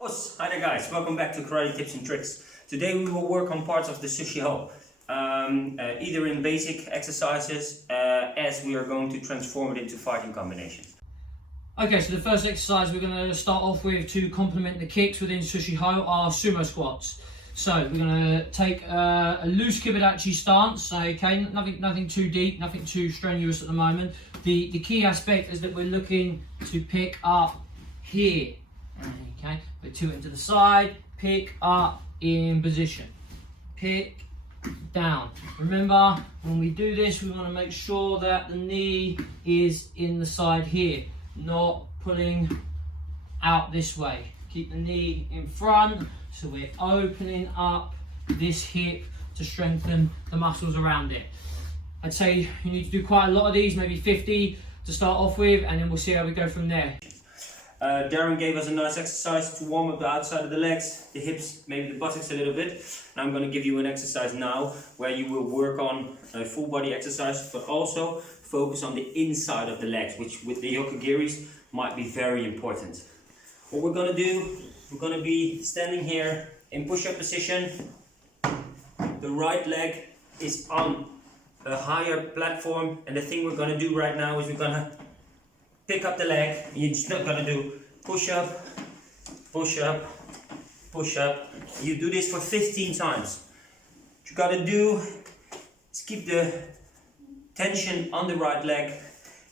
Hi there guys, welcome back to Karate Tips and Tricks. Today we will work on parts of the Sushiho, either in basic exercises as we are going to transform it into fighting combinations. Okay, so the first exercise we're going to start off with to complement the kicks within Sushiho are sumo squats. So we're going to take a loose kibadachi stance, okay, nothing too deep, nothing too strenuous at the moment. The key aspect is that we're looking to pick up here, okay, we're tilting to the side, pick up in position, pick down. Remember, when we do this, we want to make sure that the knee is in the side here, not pulling out this way. Keep the knee in front, so we're opening up this hip to strengthen the muscles around it. I'd say you need to do quite a lot of these, maybe 50 to start off with, and then we'll see how we go from there. Darren gave us a nice exercise to warm up the outside of the legs, the hips, maybe the buttocks a little bit. And I'm going to give you an exercise now where you will work on a full body exercise, but also focus on the inside of the legs, which with the yokogiris might be very important. What we're going to do, we're going to be standing here in push-up position. The right leg is on a higher platform, and the thing we're going to do right now is we're going to pick up the leg. You're just not going to do push up, push up, push up. You do this for 15 times. What you got to do is keep the tension on the right leg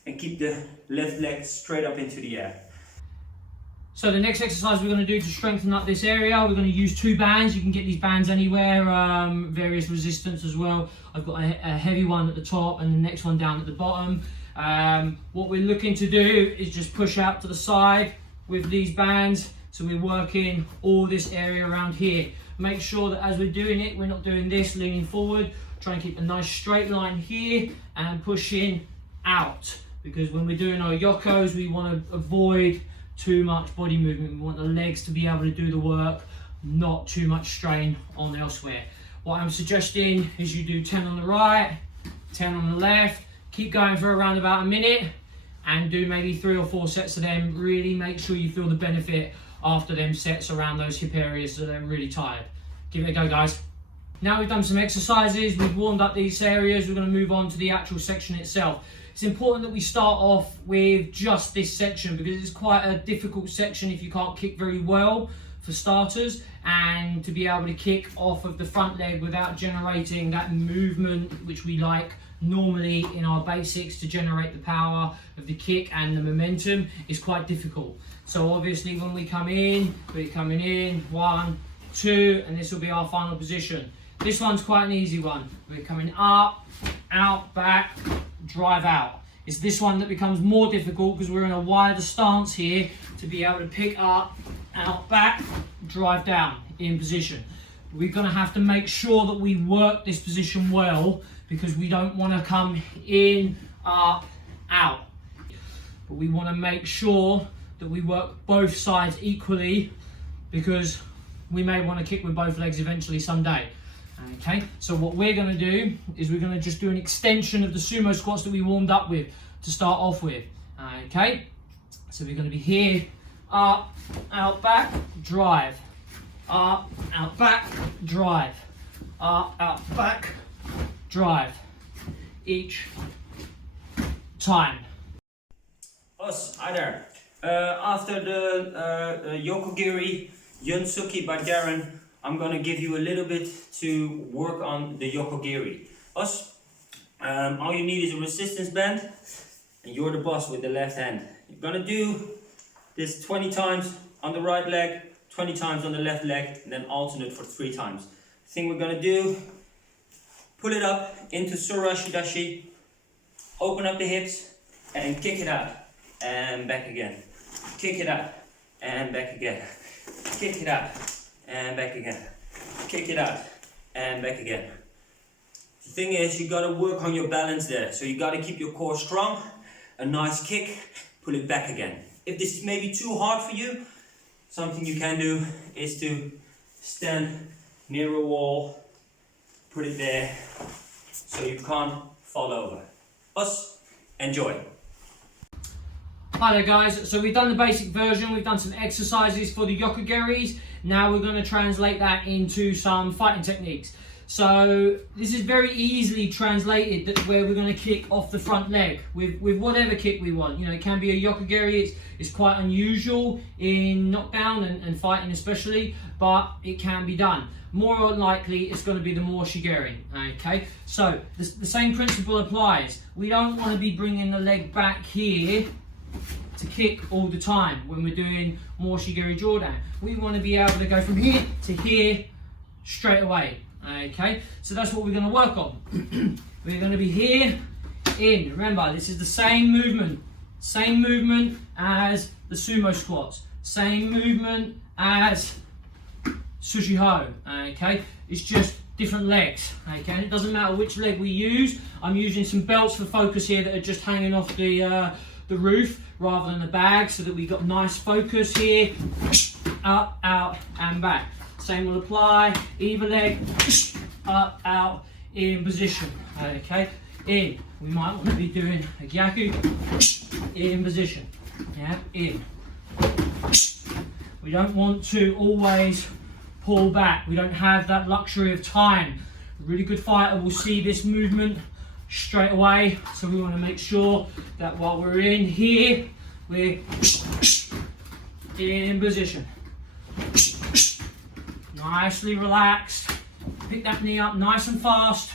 and keep the left leg straight up into the air. So the next exercise we're going to do to strengthen up this area, we're going to use two bands. You can get these bands anywhere, various resistance as well. I've got a heavy one at the top and the next one down at the bottom. What we're looking to do is just push out to the side with these bands. So we're working all this area around here. Make sure that as we're doing it, we're not doing this, leaning forward. Try and keep a nice straight line here and pushing out. Because when we're doing our yokos, we want to avoid too much body movement. We want the legs to be able to do the work, not too much strain on elsewhere. What I'm suggesting is you do 10 on the right, 10 on the left, keep going for around about a minute and do maybe 3 or 4 sets of them. Really make sure you feel the benefit after them sets around those hip areas so they're really tired. Give it a go, guys. Now we've done some exercises, we've warmed up these areas, we're going to move on to the actual section itself. It's important that we start off with just this section because it's quite a difficult section if you can't kick very well for starters, and to be able to kick off of the front leg without generating that movement which we like normally in our basics to generate the power of the kick and the momentum is quite difficult. So obviously when we come in, we're coming in, 1, 2, and this will be our final position. This one's quite an easy one. We're coming up, out, back, drive out. It's this one that becomes more difficult because we're in a wider stance here to be able to pick up, out, back, drive down in position. We're going to have to make sure that we work this position well because we don't want to come in, up, out. But we want to make sure that we work both sides equally because we may want to kick with both legs eventually someday. Okay, so what we're going to do is we're going to just do an extension of the sumo squats that we warmed up with to start off with. Okay, so we're going to be here, up, out, back, drive, up, out, back, drive, up, out, back, drive, each time. Hi there. After the Yokogiri Yunsuki by Darren, I'm going to give you a little bit to work on the Yokogiri. All you need is a resistance band and you're the boss with the left hand. You're going to do this 20 times on the right leg, 20 times on the left leg, and then alternate for 3 times. The thing we're going to do, pull it up into Surashidashi, open up the hips and kick it out and back again. Kick it out and back again. Kick it out and back again. Kick it out and back again. The thing is, you gotta work on your balance there. So you gotta keep your core strong, a nice kick, pull it back again. If this is maybe too hard for you, something you can do is to stand near a wall, put it there, so you can't fall over. Enjoy. Hi there guys, so we've done the basic version, we've done some exercises for the yokogeris. Now we're going to translate that into some fighting techniques. So this is very easily translated that where we're going to kick off the front leg with whatever kick we want. You know, it can be a yokogeri, it's quite unusual in knockdown and fighting especially, but it can be done. More likely it's going to be the morshigeri. Okay, so the same principle applies. We don't want to be bringing the leg back here to kick all the time when we're doing morshigeri jordan. We want to be able to go from here to here straight away. Okay, so that's what we're going to work on. We're going to be here, in. Remember, this is the same movement as the sumo squats, same movement as Sushiho. Okay, it's just different legs. Okay, and it doesn't matter which leg we use. I'm using some belts for focus here that are just hanging off the roof rather than the bag, so that we got nice focus here, up, out, and back. Same will apply, either leg, up, out, in position. Okay, in. We might want to be doing a gyaku, in position. Yeah, in. We don't want to always pull back. We don't have that luxury of time. A really good fighter will see this movement straight away, so we want to make sure that while we're in here, we're in position. Nicely relaxed, pick that knee up nice and fast,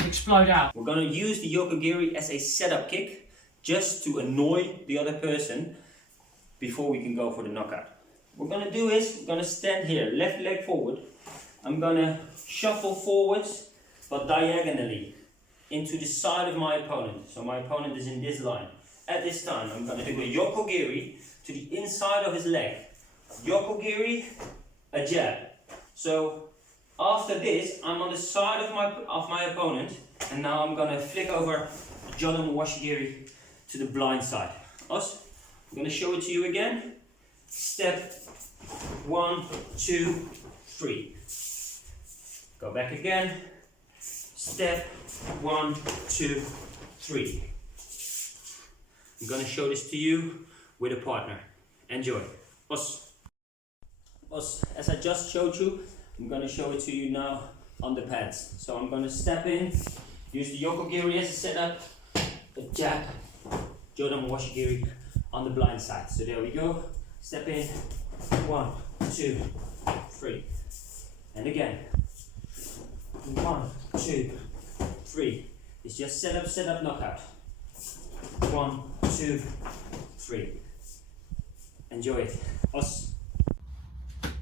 explode out. We're going to use the yokogiri as a setup kick just to annoy the other person before we can go for the knockout. What we're going to do is, we're going to stand here, left leg forward. I'm going to shuffle forwards, but diagonally, into the side of my opponent. So my opponent is in this line. At this time, I'm going to do a yokogiri to the inside of his leg. Yokogiri, a jab. So after this, I'm on the side of my opponent, and now I'm going to flick over Jodan Washigiri to the blind side. Us, I'm going to show it to you again. Step 1, 2, 3. Go back again. Step 1, 2, 3. I'm going to show this to you with a partner. Enjoy. Us. As I just showed you, I'm going to show it to you now on the pads. So I'm going to step in, use the yokogiri as a setup, a jab, Jodan Washigiri on the blind side. So there we go. Step in, 1, 2, 3. And again, 1, 2, 3. It's just setup, knockout. 1, 2, 3. Enjoy it. Us.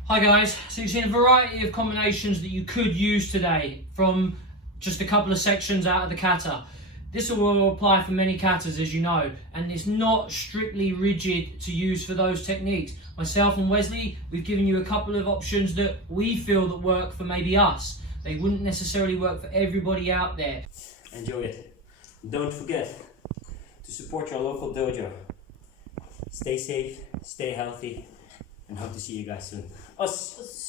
Hi guys, so you've seen a variety of combinations that you could use today from just a couple of sections out of the kata. This will apply for many katas, as you know, and it's not strictly rigid to use for those techniques. Myself and Wesley, we've given you a couple of options that we feel that work for maybe us. They wouldn't necessarily work for everybody out there. Enjoy it. Don't forget to support your local dojo. Stay safe, stay healthy, and hope to see you guys soon. Us.